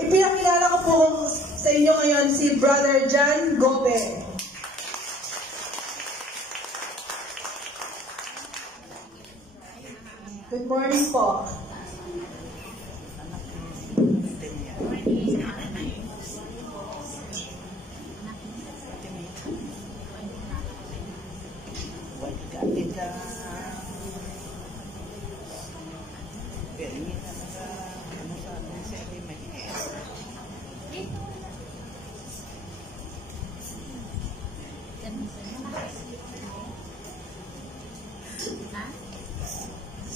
Ipinakilala ko po sa inyo ngayon si Brother John Gope. Good morning po.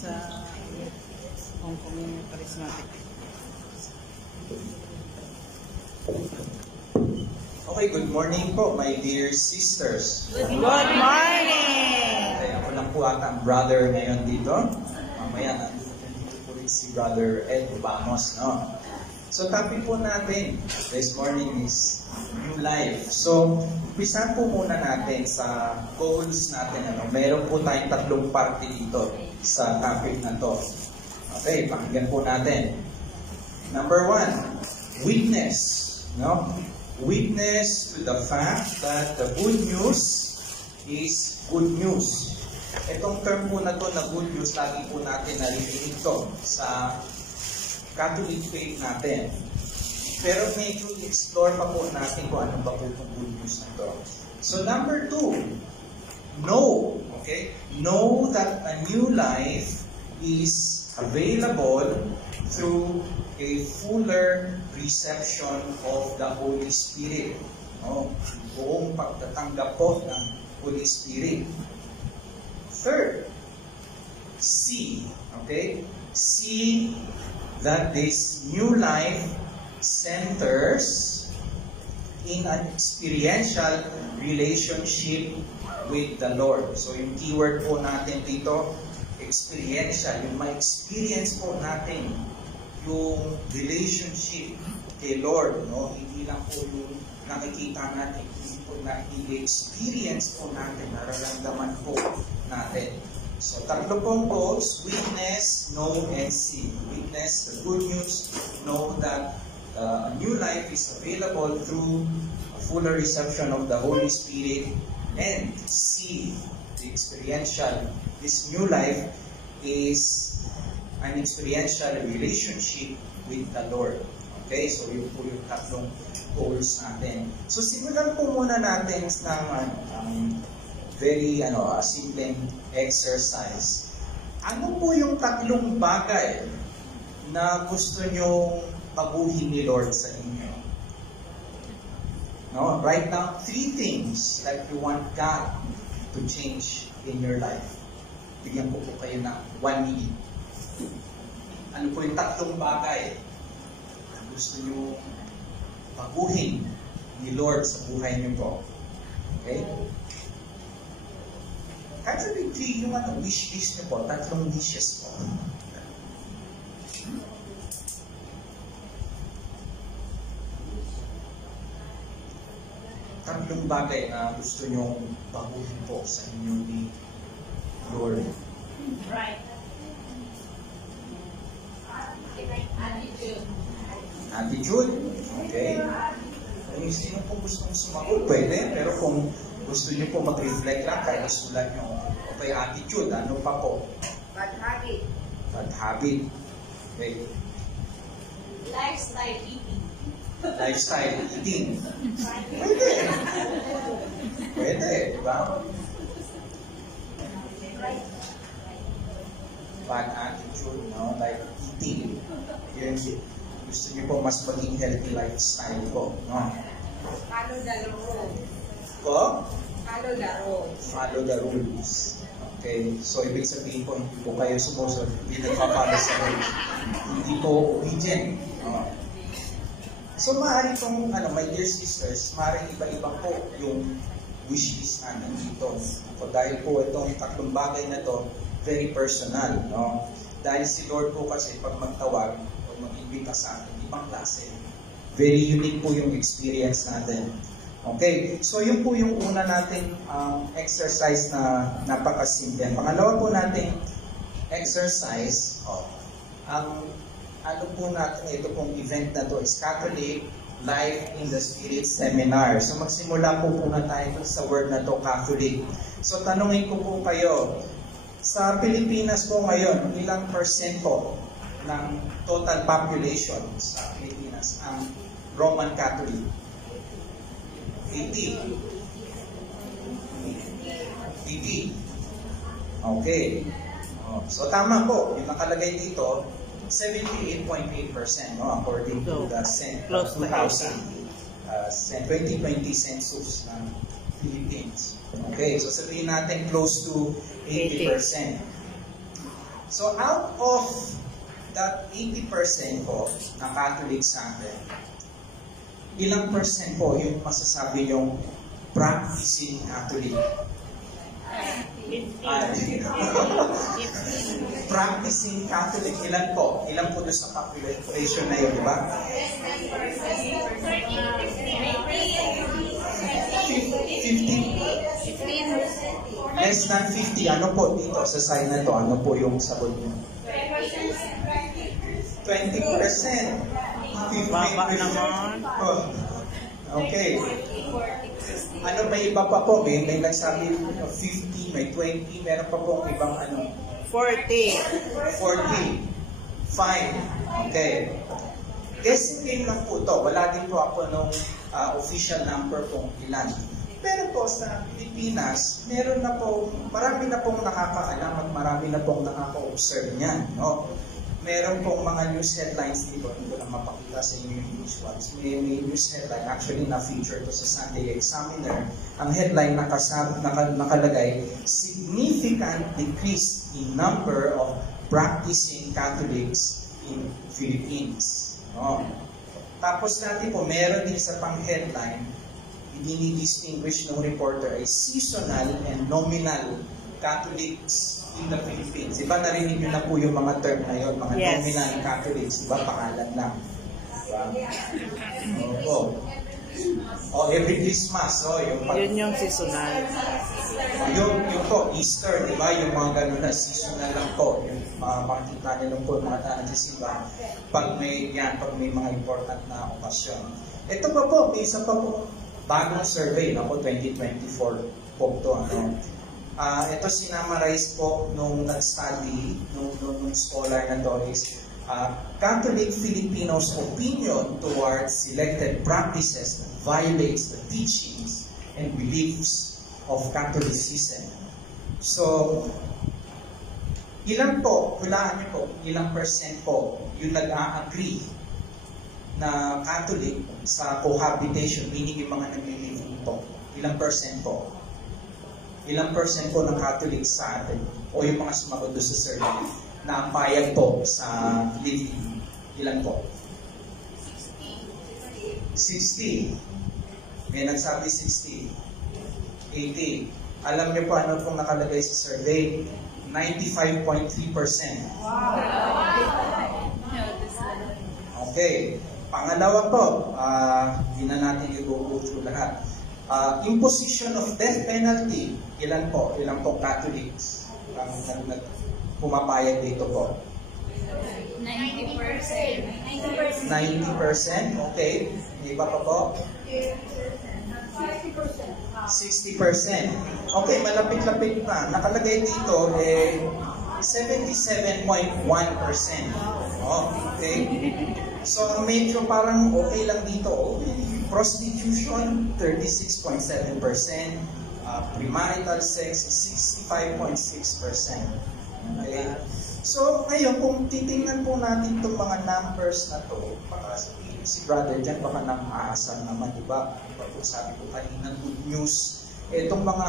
Sa Hong Kong charismatic. Okay, good morning po, my dear sisters. Good morning! Okay, ako lang po ata ang brother ngayon dito. Mamaya, nandito po rin si Brother Ed Ubamos, no? So, topic po natin this morning is new life. So, umpisa po muna natin sa goals natin. Meron po tayong tatlong parte dito sa topic na to. Okay, pakinggan po natin. Number 1, witness. No? Witness to the fact that the good news is good news. Itong term po na to na good news, lagi po natin naririnig to sa Catholic faith natin. Pero medyo explore pa po natin kung ano ba po itong good news na to. So number 2, know. Okay? Know that a new life is available through a fuller reception of the Holy Spirit. Buong pagtatanggap po ng Holy Spirit. Third, see. Okay? See that this new life centers in an experiential relationship with the Lord. So yung keyword po natin dito, experiential. Yung ma-experience po natin yung relationship kay Lord. No? Hindi lang po yung nakikita natin. Hindi po na i-experience po natin, nararamdaman po natin. So, tatlo pong goals: witness, know, and see. Witness the good news, know that a new life is available through a fuller reception of the Holy Spirit, and see the experiential. This new life is an experiential relationship with the Lord. Okay, so yun po yung tatlong goals natin. So, simulan po muna natin ng very simpleng exercise. Ano po yung tatlong bagay na gusto nyong baguhin ni Lord sa inyo? No, write down 3 things that you want God to change in your life. Bigyan ko po kayo ng 1 minute. Ano po yung tatlong bagay na gusto nyo baguhin ni Lord sa buhay niyo po? Okay? Kahit sabihin, yung wish list niyo po, tatlong wishes po. Tatlong bagay na gusto nyo baguhin po sa inyo ni Lord. Right. Attitude. Attitude? Okay. Kung sino po gustong sumagot, pwede. Pero kung gusto nyo po mag-reflect lang, kaya isulat nyo, okay, attitude, ano pa po? Bad habit. Bad habit. Okay. Lifestyle eating. Lifestyle eating. Pwede. Pwede, di ba? Bad attitude, no? Like eating. Yun, gusto nyo po mas maging healthy lifestyle po, no? Follow the rules. Po? Follow the rules. Follow the rules. Okay, so ibig sabihin po, hindi po kayo sumusunod, hindi nagpapalo sa rules. Hindi po obedient. No? So maaari pong, my dear sisters, maaari iba-iba po yung wish list natin dito. So, dahil po itong tatlong bagay na to, very personal. No? Dahil si Lord po kasi pag magtawag o mag-imbita sa atin, ibang klase. Very unique po yung experience natin. Okay, so yun po yung una nating exercise na napakasimple. Pangalawa po nating exercise, ang ano po natin ito pong event na to is Catholic Life in the Spirit Seminar. So magsimula po muna tayo sa word na to, Catholic. So tanungin ko po kayo, sa Pilipinas po ngayon, ilang percent po ng total population sa Pilipinas ang Roman Catholic? 80. 80. Okay. So tama po, yung nakalagay dito, 78.8%, no, according to the Close to 2000 2020 census ng Philippines. Okay, so sabihin natin close to 80%. So out of that 80% po na Catholic sa atin, ilang percent po yung masasabi yung practicing Catholic? Practicing Catholic, ilan po? Ilan po doon sa population na yun, di ba? 50? Less than 50. Ano po dito sa side na to? Ano po yung sagot nyo? 20%. Baba naman. Okay. Ano ba iba pa po? May nagsabi 50, may 20, meron pa po ibang ano? 40. 40. Fine. Okay. Guessing game lang po to. Wala din po ako nung official number kung ilan. Pero po sa Pilipinas, meron na po, marami na pong nakakaalam at marami na pong nakaka-observe niyan. No? Meron pong mga news headlines dito, hindi ko lang mapakita sa inyo yung news ones. May news headline, actually na-feature to sa Sunday Examiner. Ang headline nakalagay, significant decrease in number of practicing Catholics in Philippines. No? Tapos natin po, meron din sa pang-headline, dinidistinguish ng reporter ay seasonal and nominal Catholics in the Philippines. Diba narinig nyo na po yung mga term na yun, mga nominal Catholics, diba pangalan lang. Diba? Opo. O every Christmas, Yun yung seasonal. Yung po, Easter, diba? Yung mga ganun na seasonal lang po. Yung makikita nyo lang po yung mga nagsisimba pag may mga important na okasyon. Ito pa po, may isa pa po bagong survey, po 2024 po ito. Ito sinamarize po nung nag-study, nung scholar na to is Catholic Filipinos' opinion towards selected practices that violates the teachings and beliefs of Catholicism. So, ilan po, hulaan niyo po, ilang percent po yung nag-a-agree na Catholic sa cohabitation, meaning yung mga nag-living po? Ilang percent po? Ilang percent po ng Catholic sa atin? O yung mga sumagot doon sa survey na ang payag po sa living? Ilan po? 60. May nagsabi 60. 80. Alam niyo po ano pong nakalagay sa survey? 95.3%. Okay. Pangalawa po, hindi na natin i-go through lahat. Imposition of death penalty, ilan po? Ilan po Catholics ang pumapayag dito po? 90%. 90%, okay. Iba pa po? 60%. Okay, malapit-lapit na. Nakalagay dito, 77.1%. Okay. So, medyo parang okay lang dito. Prostitution, 36.7%. Premarital sex, 65.6%. Okay. So, ngayon, kung titingnan po natin itong mga numbers na to, baka sabihin si brother dyan, baka nang-aasar naman, di ba? Sabi ko kanina, good news. Itong mga,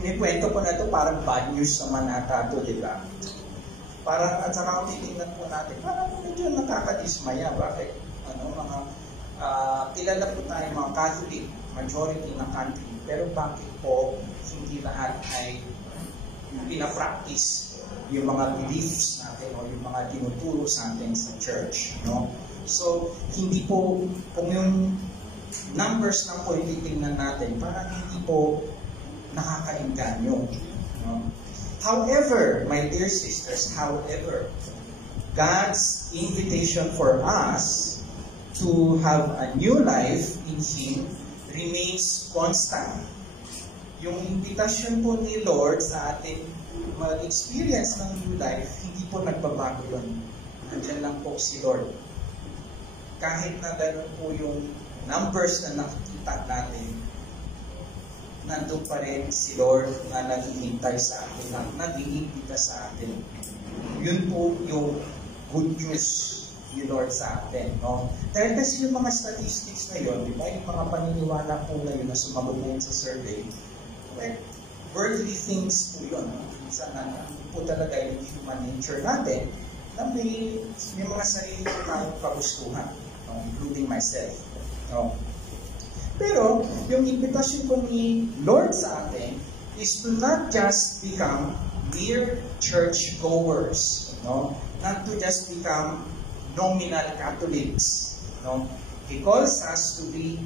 inikwento ko na ito, parang bad news naman ata ito, di ba? Parang, at saka kung titingnan po natin, parang medyo nakakadismaya. Bakit? Kilala po tayo mga Catholic, majority ng country, pero bakit po hindi lahat ay pinapractice yung mga beliefs natin o yung mga tinuturo sa atin sa church, no? So, hindi po, kung yung numbers lang po yung titingnan natin, parang hindi po nakakainganyo, no? However, my dear sisters, God's invitation for us to have a new life in Him remains constant. Yung invitation po ni Lord sa atin mag-experience ng new life, hindi po nagbabago yun. Nandiyan lang po si Lord. Kahit na gano'n po yung numbers na nakikita natin, nandun pa rin si Lord na naghihintay sa atin, nag-iimbita sa atin. Yun po yung good news ni Lord sa atin. No? Dahil kasi yung mga statistics na yun, di ba, yung mga paniniwala po na yun na sumagot na yun sa survey, well, worldly things po yun. No? Minsan na po talaga yung human nature natin na may mga sarili po tayong kagustuhan, no? Including myself. No? Pero, yung invitation po ni Lord sa atin is to not just become mere church-goers, no? Not to just become nominal Catholics, no? He calls us to be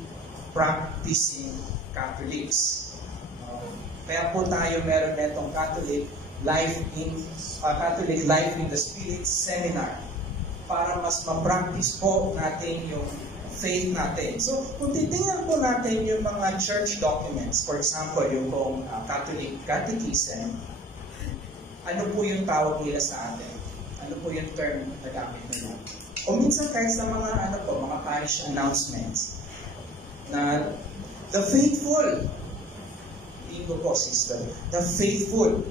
practicing Catholics. Kaya po tayo meron netong Catholic Life in the Spirit Seminar para mas ma-practice po natin yung faith natin. So, kung titingnan po natin yung mga church documents, for example, yung kung Catholic Catechism, ano po yung tawag nila sa atin? Ano po yung term na gamit nila? O minsan kahit sa mga mga parish announcements na the faithful, Ingo po, sister, the faithful.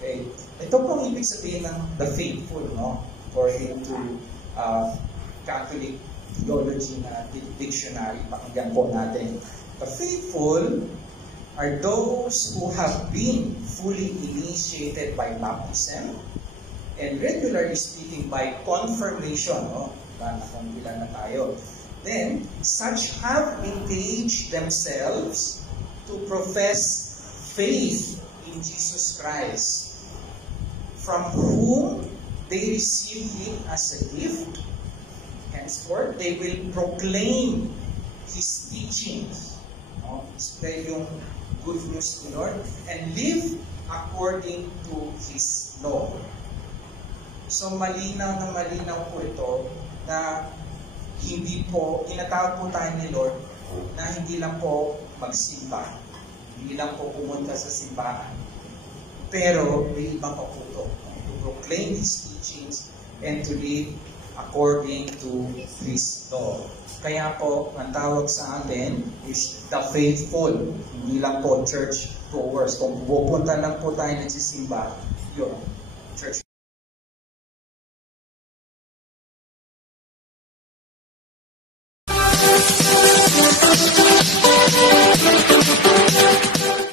Okay. Ito pong ibig sabihin ng the faithful, no? According to Catholic theology na dictionary, pakinggan po natin. The faithful are those who have been fully initiated by baptism and regularly speaking by confirmation. No? Nakanggilan na tayo. Then, such have engaged themselves to profess faith in Jesus Christ, from whom they receive it as a gift. Henceforth, they will proclaim His teachings. No? Display yung good news ni Lord and live according to His law. So malinaw na malinaw po ito na hindi po, tinatawag po tayo ni Lord na hindi lang po magsimba, hindi lang po pumunta sa simbahan, pero may iba pa po ito, to proclaim His teachings and to live according to His law. Kaya po, ang tawag sa atin is the faithful, hindi lang po church goers. Kung pupunta lang po tayo nagsisimba, yun,